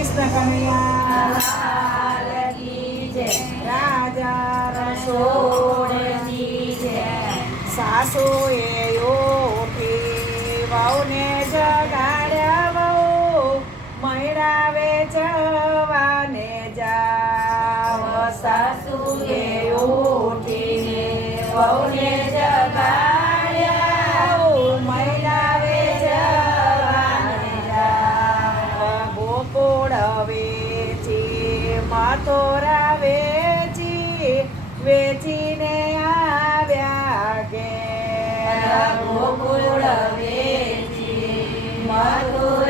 કૃષ્ણ કનૈયા. રાજા સોળની જય. સાસુએ વહુને જગાડ્યા વહુ મૈરા વેચવાને જાવ સાસુએ ઓઠી વહુને વેચી મથુરા વેચી વેચીને આવ્યા ઘેર. ગોકુળ વેચી, મથુરા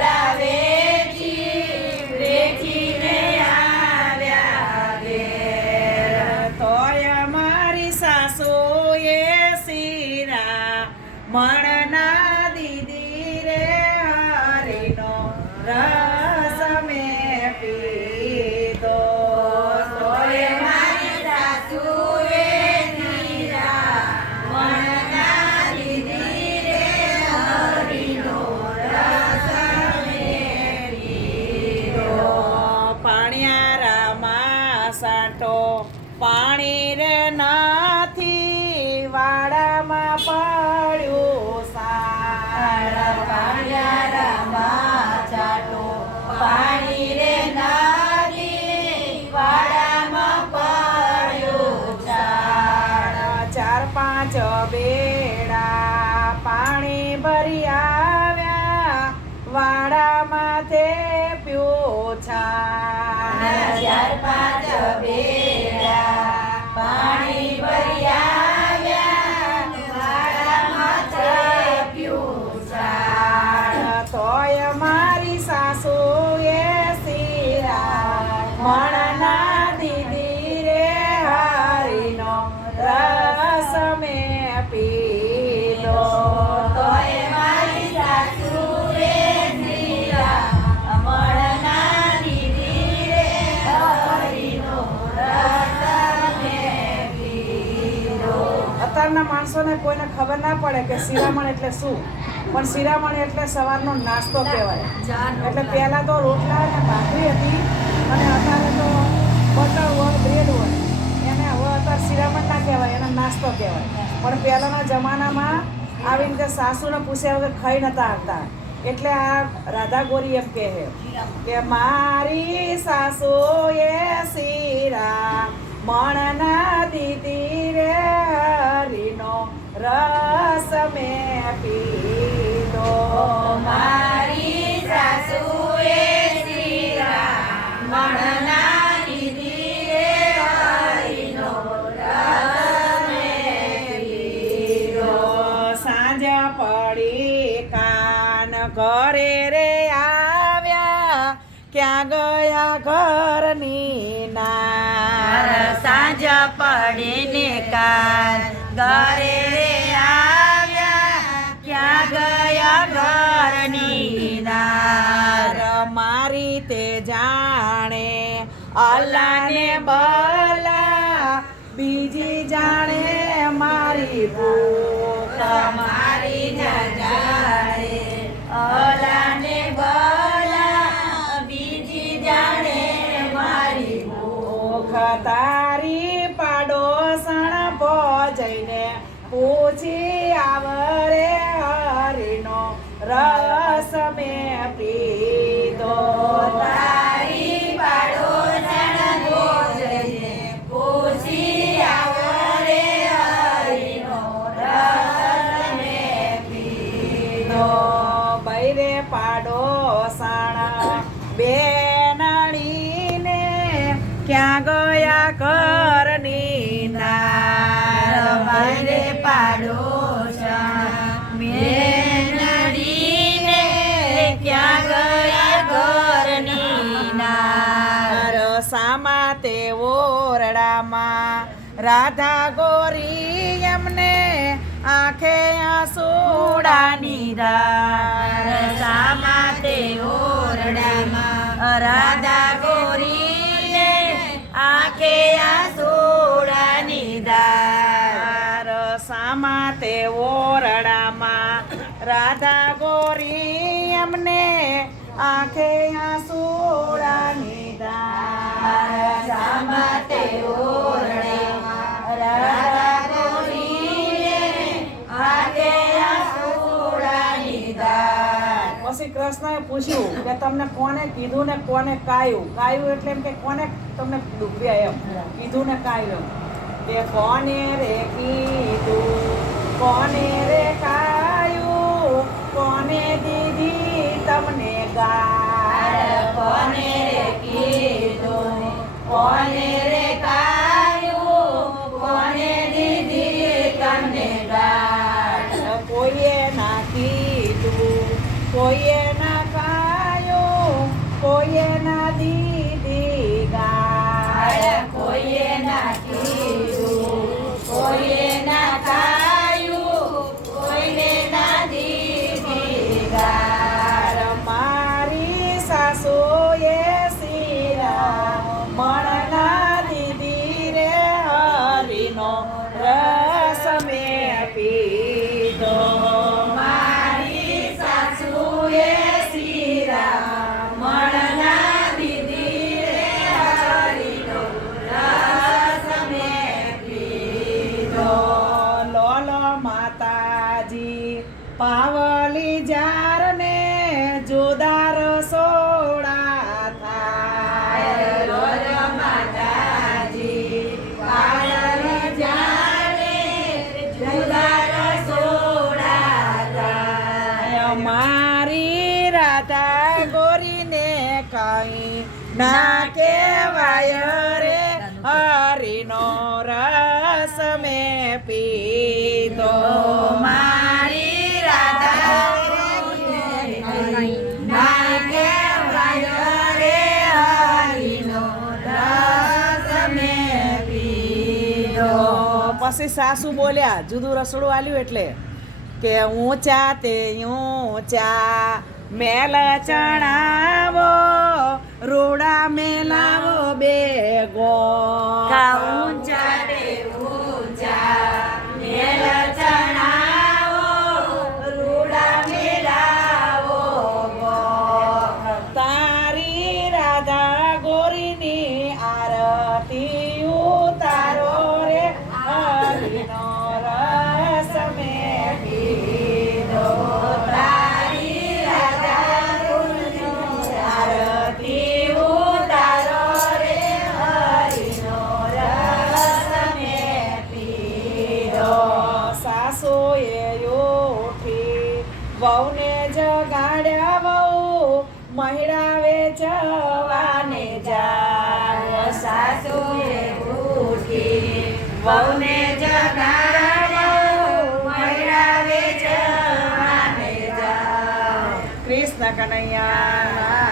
સાંટો પાણી રે નથી વાડામાં પડ્યું ચાટો પાણી પાંચ બેડા પાણી ભરી અત્યારના માણસોને કોઈને ખબર ના પડે કે શિરામણ એટલે શું? પણ શિરામણ એટલે સવારનો નાસ્તો કહેવાય. એટલે પહેલાં તો રોટલા અને ભાખરી હતી અને અત્યારે તો બટર હોય, બ્રેડ હોય. એને હવે અત્યારે શિરામણ ના કહેવાય, એને નાસ્તો કહેવાય. પણ પહેલાંના જમાનામાં આવી રીતે સાસુને પૂછ્યા વગર ખાઈ નતા આવતા. એટલે આ રાધા ગોરી એમ કહે કે મારી સાસુ એ શીરા મણના દીદી રે. રસ મેં પીધો. મારી સાસુએ શ્રી મણના દીધી રે હરીનો રસ મેં પીધો. સાંજ પડી કાન ઘરે રે આવ્યા. ક્યાં ગયા ઘરની ના. સાંજ પડીને કાન ઘરે અલ્લાને બલા બીજી જાણે મારી ભૂખ તમારી ન જાણે. અલાને બલા બીજી જાણે મારી ભૂખ તારી પાડોસણ ભોજઈને પૂછી આવરે હરીનો રસ મેં પીધો. તારી રાધા ગોરી એમને આંખે આંસુડાની રસામાં તે ઓરડામાં રાધા ગોરી આંખે આંસુડાની ધાર સામા તે ઓરડામાં રાધા ગોરી એમને આંખે આસુડાની દાન પછી કૃષ્ણએ પૂછ્યું કે તમને કોને કીધું ને કોને કાયું? કાયું એટલે એમ કે કોને તમને ડૂબ્યા એમ? કીધું ને કાયું કે કોને રે કીધું? કોને રે કાયું કીધું કઈ ના કેવાય રે. હરીનો રસ મેં પીધો. મારી રાધા ના કહેવાય રે. હરિનો રસ મેં પીધો. પછી સાસુ બોલ્યા જુદું રસોડું આલ્યું એટલે કે ઊંચા તે ઊંચા મેલ ચણાવો. રાધા ગોરીની આરતી સાસુએ ઉઠી વહુને જગાડ્યો. કૃષ્ણ કનૈયા